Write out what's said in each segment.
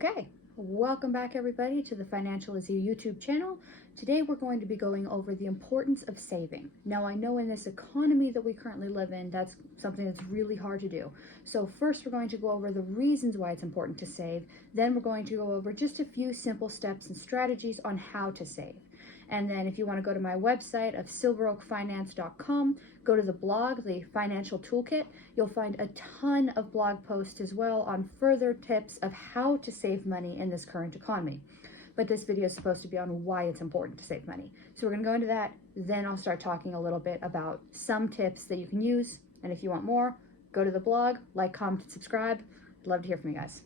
Okay, welcome back everybody to the Financial is You YouTube channel. Today we're going to be going over the importance of saving. Now I know in this economy that we currently live in, that's something that's really hard to do. So first we're going to go over the reasons why it's important to save. Then we're going to go over just a few simple steps and strategies on how to save. And then if you want to go to my website of silveroakfinance.com, go to the blog, the financial toolkit, you'll find a ton of blog posts as well on further tips of how to save money in this current economy. But this video is supposed to be on why it's important to save money. So we're going to go into that, then I'll start talking a little bit about some tips that you can use. And if you want more, go to the blog, like, comment, and subscribe. I'd love to hear from you guys.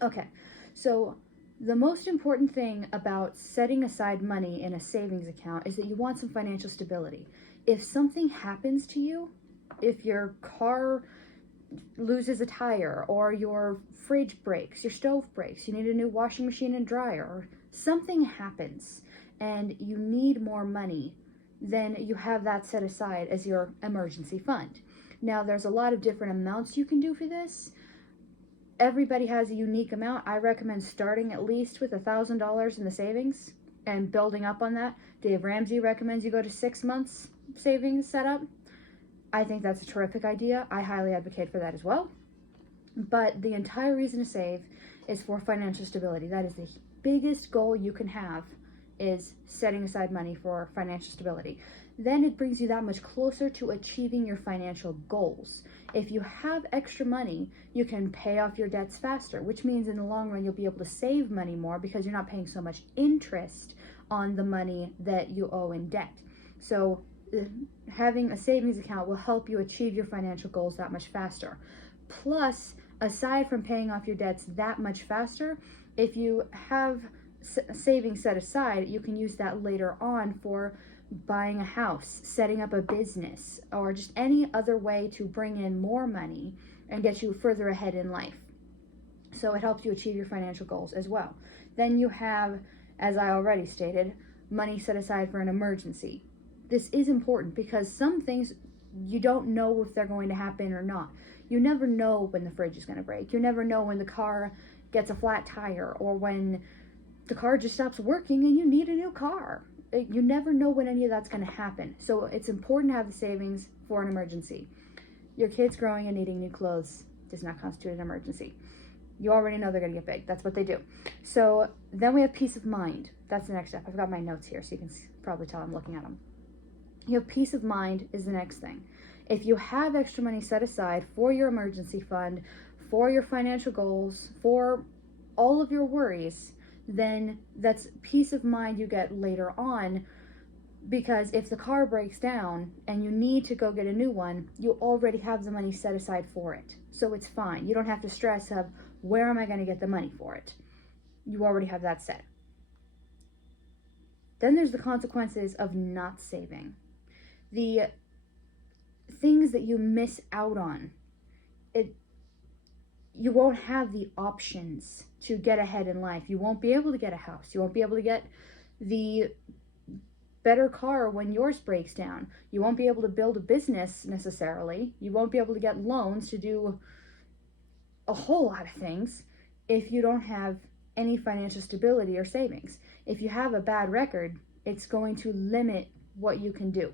Okay, so the most important thing about setting aside money in a savings account is that you want some financial stability. If something happens to you, if your car loses a tire, or your fridge breaks, your stove breaks, you need a new washing machine and dryer, or something happens and you need more money, then you have that set aside as your emergency fund. Now, there's a lot of different amounts you can do for this. Everybody has a unique amount. I recommend starting at least with $1,000 in the savings and building up on that. Dave Ramsey recommends you go to 6 months savings setup. I think that's a terrific idea. I highly advocate for that as well. But the entire reason to save is for financial stability. That is the biggest goal you can have, is setting aside money for financial stability. Then it brings you that much closer to achieving your financial goals. If you have extra money, you can pay off your debts faster, which means in the long run, you'll be able to save money more because you're not paying so much interest on the money that you owe in debt. So having a savings account will help you achieve your financial goals that much faster. Plus, aside from paying off your debts that much faster, if you have savings set aside, you can use that later on for buying a house, setting up a business, or just any other way to bring in more money and get you further ahead in life. So it helps you achieve your financial goals as well. Then you have, as I already stated, money set aside for an emergency. This is important because some things you don't know if they're going to happen or not. You never know when the fridge is going to break. You never know when the car gets a flat tire, or when the car just stops working and you need a new car. You never know when any of that's going to happen. So it's important to have the savings for an emergency. Your kids growing and needing new clothes does not constitute an emergency. You already know they're going to get big. That's what they do. So then we have peace of mind. That's the next step. I've got my notes here, so you can probably tell I'm looking at them. You have peace of mind is the next thing. If you have extra money set aside for your emergency fund, for your financial goals, for all of your worries, then that's peace of mind you get later on, because if the car breaks down and you need to go get a new one, you already have the money set aside for it. So it's fine. You don't have to stress of where am I going to get the money for it. You already have that set. Then there's the consequences of not saving. The things that you miss out on. You won't have the options to get ahead in life. You won't be able to get a house. You won't be able to get the better car when yours breaks down. You won't be able to build a business necessarily. You won't be able to get loans to do a whole lot of things if you don't have any financial stability or savings. If you have a bad record, it's going to limit what you can do.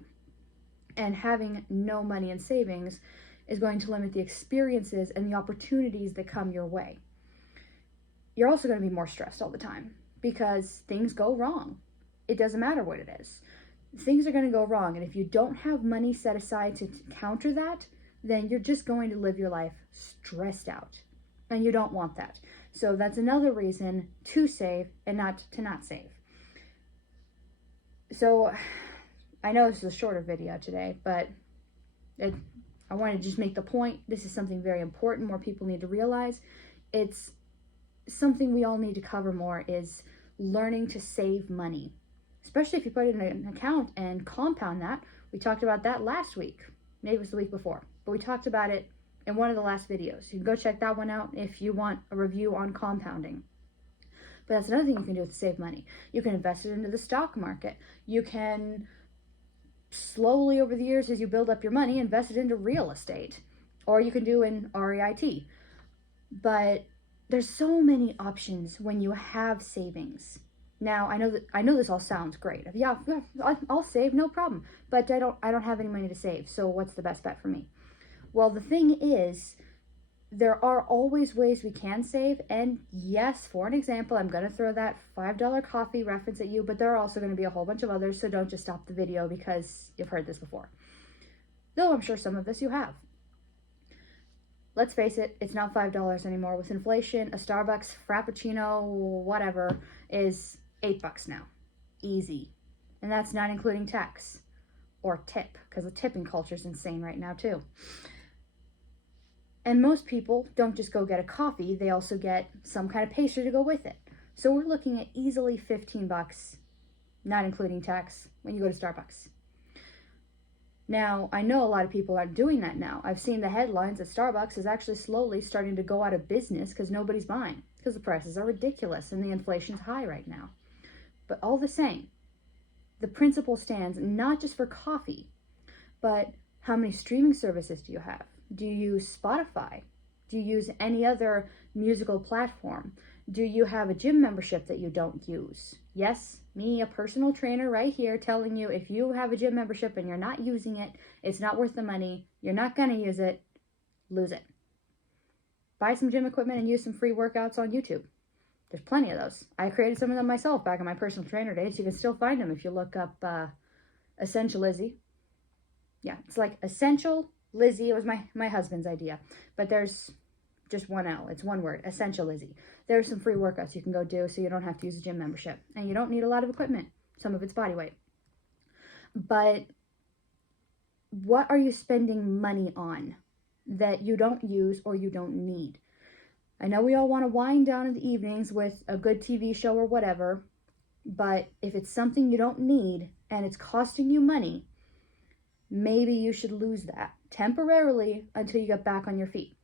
And having no money in savings is going to limit the experiences and the opportunities that come your way. You're also going to be more stressed all the time because things go wrong. It doesn't matter what it is. Things are going to go wrong. And if you don't have money set aside to counter that, then you're just going to live your life stressed out. And you don't want that. So that's another reason to save and not to not save. So I know this is a shorter video today, but I want to just make the point. This is something very important. More people need to realize. It's something we all need to cover more, is learning to save money, especially if you put it in an account and compound that. We talked about that last week. Maybe it was the week before, but we talked about it in one of the last videos. You can go check that one out if you want a review on compounding. But that's another thing you can do to save money. You can invest it into the stock market. You can slowly over the years, as you build up your money, invest it into real estate, or you can do an REIT. But there's so many options when you have savings. Now, I know this all sounds great. Yeah, I'll save, no problem. But I don't have any money to save. So what's the best bet for me? Well, the thing is, there are always ways we can save. And yes, for an example, I'm going to throw that $5 coffee reference at you, but there are also going to be a whole bunch of others. So don't just stop the video because you've heard this before. Though I'm sure some of this you have. Let's face it, it's not $5 anymore. With inflation, a Starbucks Frappuccino, whatever, is $8 now. Easy. And that's not including tax or tip, because the tipping culture is insane right now too. And most people don't just go get a coffee, they also get some kind of pastry to go with it. So we're looking at easily $15, not including tax, when you go to Starbucks. Now, I know a lot of people aren't doing that now. I've seen the headlines that Starbucks is actually slowly starting to go out of business because nobody's buying, because the prices are ridiculous and the inflation's high right now. But all the same, the principle stands not just for coffee, but how many streaming services do you have? Do you use Spotify? Do you use any other musical platform? Do you have a gym membership that you don't use? Yes, me, a personal trainer right here telling you if you have a gym membership and you're not using it, it's not worth the money, you're not going to use it, lose it. Buy some gym equipment and use some free workouts on YouTube. There's plenty of those. I created some of them myself back in my personal trainer days. You can still find them if you look up Essential Lizzie. Yeah, it's like Essential Lizzie. It was my husband's idea. But there's just one L. It's one word. Essential Lizzie. There's some free workouts you can go do so you don't have to use a gym membership. And you don't need a lot of equipment. Some of it's body weight. But what are you spending money on that you don't use or you don't need? I know we all want to wind down in the evenings with a good TV show or whatever, but if it's something you don't need and it's costing you money, maybe you should lose that temporarily until you get back on your feet.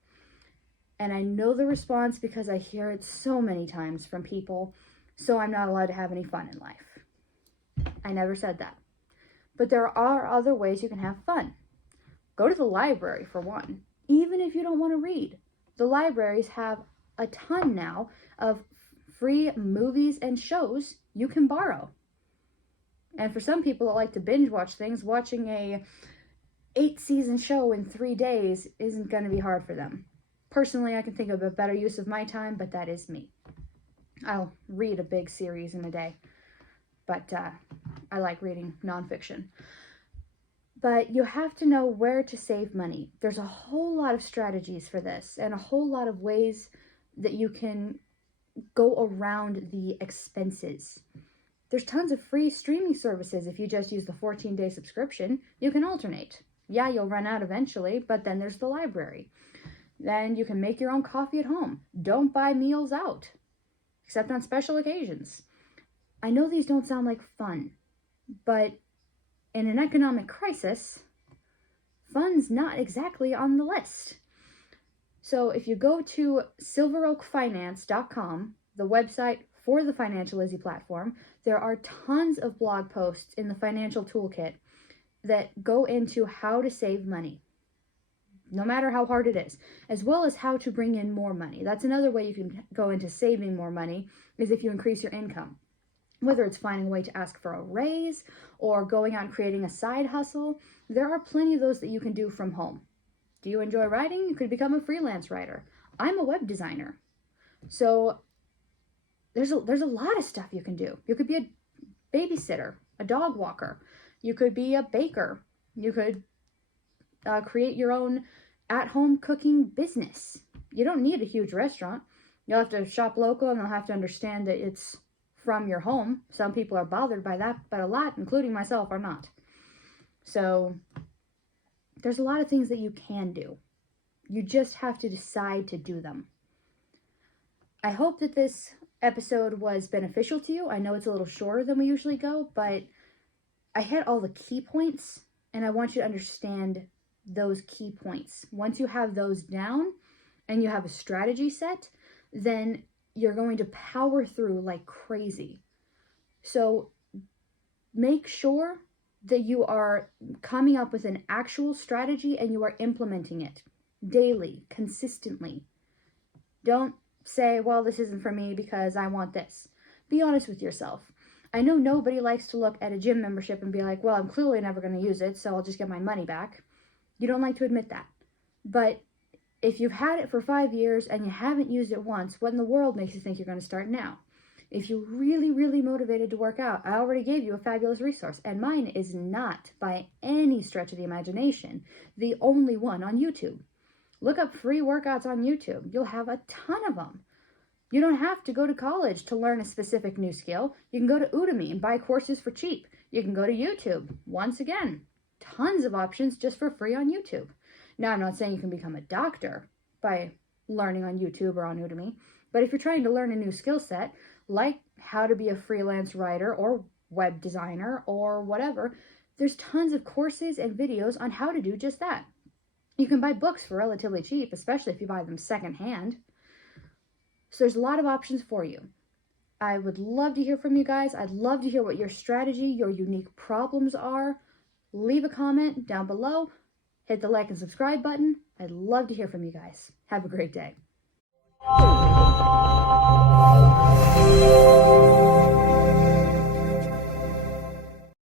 And I know the response because I hear it so many times from people, so I'm not allowed to have any fun in life. I never said that. But there are other ways you can have fun. Go to the library for one, even if you don't want to read. The libraries have a ton now of free movies and shows you can borrow. And for some people that like to binge watch things, watching a 8-season show in 3 days isn't going to be hard for them. Personally, I can think of a better use of my time, but that is me. I'll read a big series in a day, but I like reading nonfiction. But you have to know where to save money. There's a whole lot of strategies for this and a whole lot of ways that you can go around the expenses. There's tons of free streaming services. If you just use the 14-day subscription, you can alternate. Yeah, you'll run out eventually, but then there's the library. Then you can make your own coffee at home. Don't buy meals out, except on special occasions. I know these don't sound like fun, but in an economic crisis, fun's not exactly on the list. So if you go to silveroakfinance.com, the website for the Financial Lizzie platform, there are tons of blog posts in the financial toolkit that go into how to save money, no matter how hard it is, as well as how to bring in more money. That's another way you can go into saving more money, is if you increase your income. Whether it's finding a way to ask for a raise or going out and creating a side hustle, there are plenty of those that you can do from home. Do you enjoy writing? You could become a freelance writer. I'm a web designer. So there's a lot of stuff you can do. You could be a babysitter, a dog walker. You could be a baker. You could create your own at-home cooking business. You don't need a huge restaurant. You'll have to shop local and they'll have to understand that it's from your home. Some people are bothered by that, but a lot, including myself, are not. So there's a lot of things that you can do. You just have to decide to do them. I hope that this episode was beneficial to you. I know it's a little shorter than we usually go, but I hit all the key points and I want you to understand those key points. Once you have those down and you have a strategy set, then you're going to power through like crazy. So make sure that you are coming up with an actual strategy and you are implementing it daily, consistently. Don't say, well, this isn't for me because I want this. Be honest with yourself. I know nobody likes to look at a gym membership and be like, well, I'm clearly never going to use it, so I'll just get my money back. You don't like to admit that. But if you've had it for 5 years and you haven't used it once, what in the world makes you think you're going to start now? If you're really, really motivated to work out, I already gave you a fabulous resource, and mine is not, by any stretch of the imagination, the only one on YouTube. Look up free workouts on YouTube. You'll have a ton of them. You don't have to go to college to learn a specific new skill. You can go to Udemy and buy courses for cheap. You can go to YouTube. Once again, tons of options just for free on YouTube. Now, I'm not saying you can become a doctor by learning on YouTube or on Udemy, but if you're trying to learn a new skill set, like how to be a freelance writer or web designer or whatever, there's tons of courses and videos on how to do just that. You can buy books for relatively cheap, especially if you buy them secondhand. So there's a lot of options for you. I would love to hear from you guys. I'd love to hear what your strategy, your unique problems are. Leave a comment down below. Hit the like and subscribe button. I'd love to hear from you guys. Have a great day.